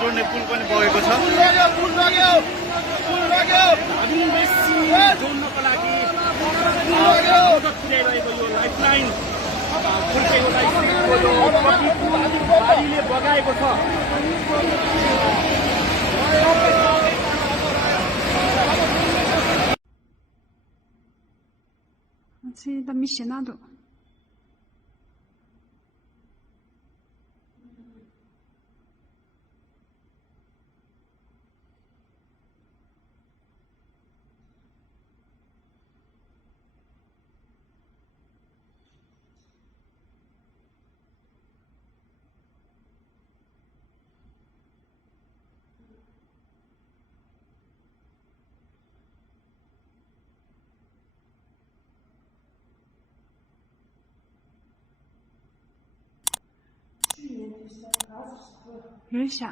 जोड्ने पुल पनि बगेको छ। हामी बेसी जोड्नको लागि मद्दत पुर्याइरहेको यो लाइफलाइन पुलको एउटा स्थितिको यो बाढीले बगाएको छ। Sì, da missionato. Rüşa.